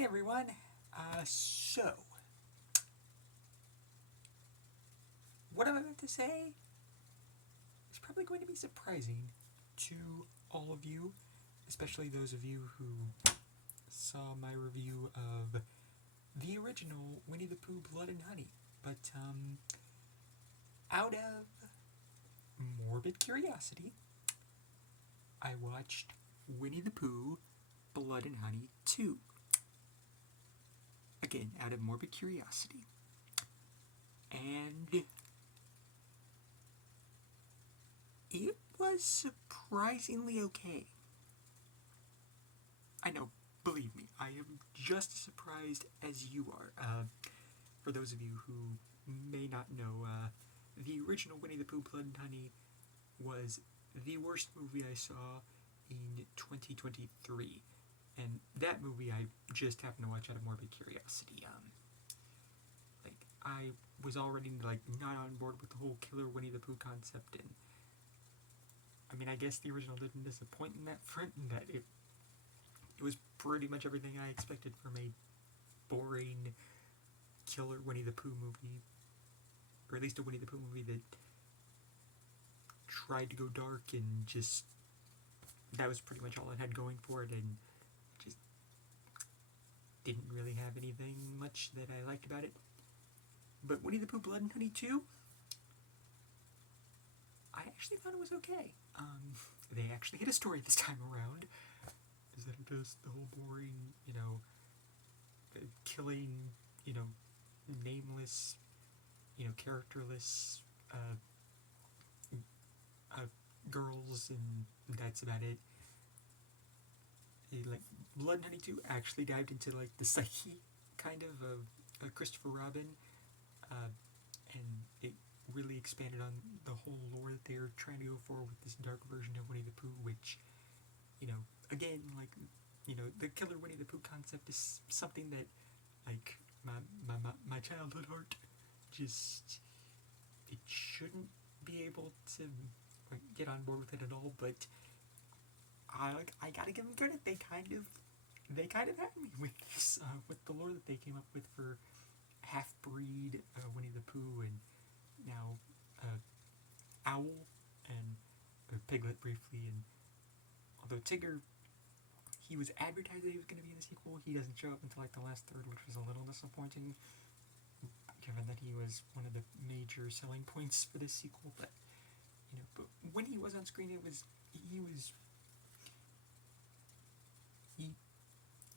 Hey everyone, so, what I'm about to say is probably going to be surprising to all of you, especially those of you who saw my review of the original Winnie the Pooh Blood and Honey. But, out of morbid curiosity, I watched Winnie the Pooh Blood and Honey 2. Again, out of morbid curiosity. And it was surprisingly okay. I know, believe me, I am just as surprised as you are. For those of you who may not know, the original Winnie the Pooh Blood and Honey was the worst movie I saw in 2023. And that movie I just happened to watch out of morbid curiosity. I was already, not on board with the whole killer Winnie the Pooh concept, and I mean, I guess the original didn't disappoint in that front, in that it was pretty much everything I expected from a boring killer Winnie the Pooh movie, or at least a Winnie the Pooh movie that tried to go dark and just, that was pretty much all it had going for it, and just didn't really have anything much that I liked about it. But Winnie the Pooh Blood and Honey 2, I actually thought it was okay. They actually hit a story this time around. Is that just the whole boring, killing, nameless, characterless, girls, and that's about it. Blood and Honey 2 actually dived into, the psyche, kind of Christopher Robin, and it really expanded on the whole lore that they were trying to go for with this dark version of Winnie the Pooh, which, again, the killer Winnie the Pooh concept is something that, my childhood heart just, it shouldn't be able to, get on board with it at all, but I gotta give them credit, they kind of had me with this, with the lore that they came up with for half-breed Winnie the Pooh, and now Owl, and Piglet briefly, and although Tigger, he was advertised that he was going to be in the sequel, he doesn't show up until the last third, which was a little disappointing, given that he was one of the major selling points for this sequel, but when he was on screen,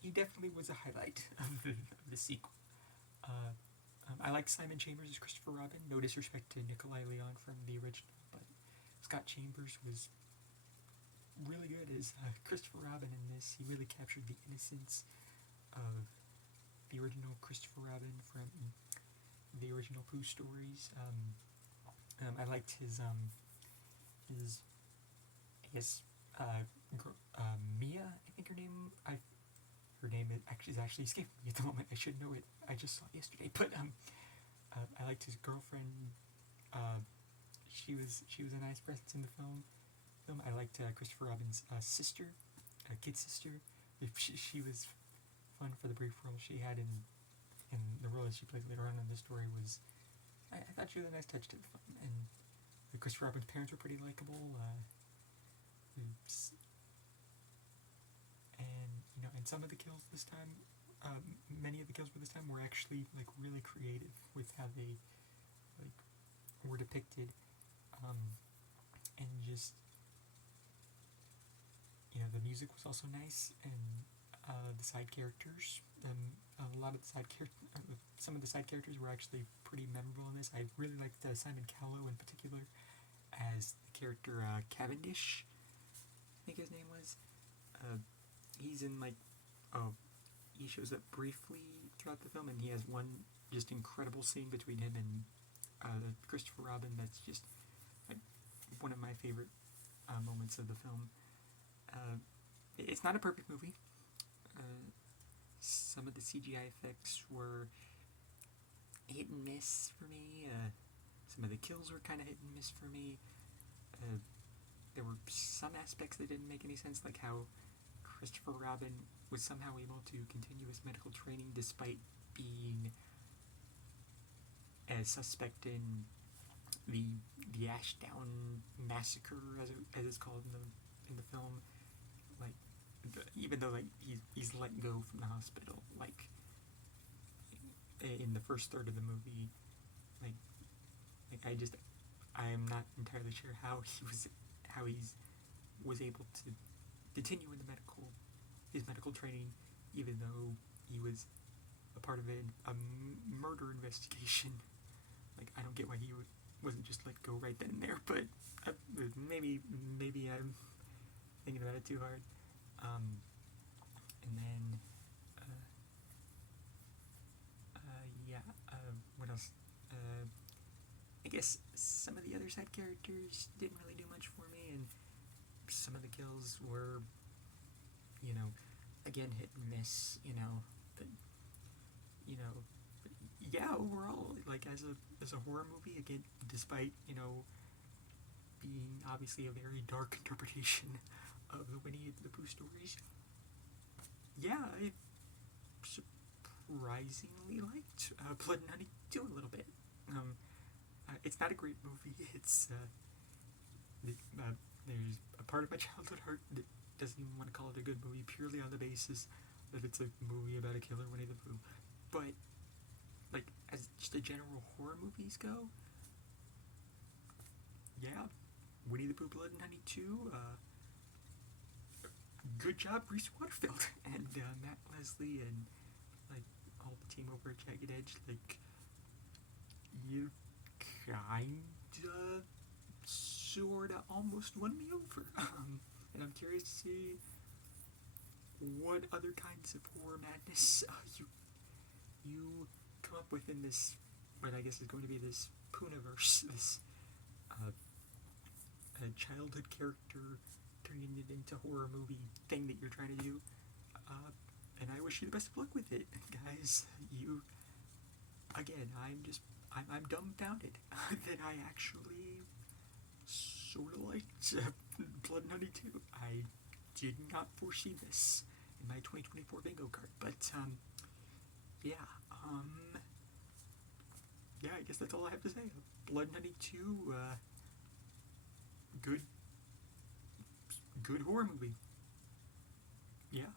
he definitely was a highlight of the sequel. I like Simon Chambers as Christopher Robin, no disrespect to Nikolai Leon from the original, but Scott Chambers was really good as Christopher Robin in this. He really captured the innocence of the original Christopher Robin from the original Pooh stories. I liked his I guess, Mia, I think her name, her name is actually escaping me at the moment. I should know it. I just saw it yesterday. But I liked his girlfriend. She was a nice presence in the film. I liked Christopher Robin's sister, kid sister. She was fun for the brief role she had in the role that she plays later on in the story. Was I thought she was a nice touch to the film, and Christopher Robin's parents were pretty likable. And some of the kills this time, many of the kills for this time were actually really creative with how they were depicted, and just the music was also nice, and the side characters, a lot of the side some of the side characters were actually pretty memorable in this. I really liked Simon Callow in particular as the character Cavendish, I think his name was. He's in he shows up briefly throughout the film, and he has one just incredible scene between him and Christopher Robin that's just one of my favorite moments of the film. It's not a perfect movie. Some of the CGI effects were hit and miss for me. Some of the kills were kind of hit and miss for me. There were some aspects that didn't make any sense, like how Christopher Robin was somehow able to continue his medical training despite being a suspect in the Ashdown massacre, as it's called in the film. Like, even though like he's let go from the hospital, like in the first third of the movie, like I'm not entirely sure how he's was able to continue in his medical training, even though he was a part of a murder investigation. Like, I don't get why he wasn't just let go right then and there, but maybe I'm thinking about it too hard. And then, yeah, what else? I guess some of the other side characters didn't really do much for me, and some of the kills were, again, hit and miss, but, yeah, overall, like, as a horror movie, again, despite, being obviously a very dark interpretation of the Winnie the Pooh stories, yeah, I surprisingly liked Blood and Honey 2 a little bit. It's not a great movie. It's there's a part of my childhood heart that doesn't even want to call it a good movie purely on the basis that it's a movie about a killer Winnie the Pooh. But like, as just the general horror movies go, yeah, Winnie the Pooh, Blood and Honey 2. Good job, Reese Waterfield and Matt Leslie and like all the team over at Jagged Edge. Like, you kinda, sorta, almost won me over. And I'm curious to see what other kinds of horror madness you come up with in this, what I guess is going to be this Poohniverse, this childhood character turning it into horror movie thing that you're trying to do. And I wish you the best of luck with it, guys. Again, I'm dumbfounded that I actually sort of liked Blood and Honey 2. I did not foresee this in my 2024 bingo card, but yeah, yeah, I guess that's all I have to say. Blood and Honey 2, good horror movie. Yeah.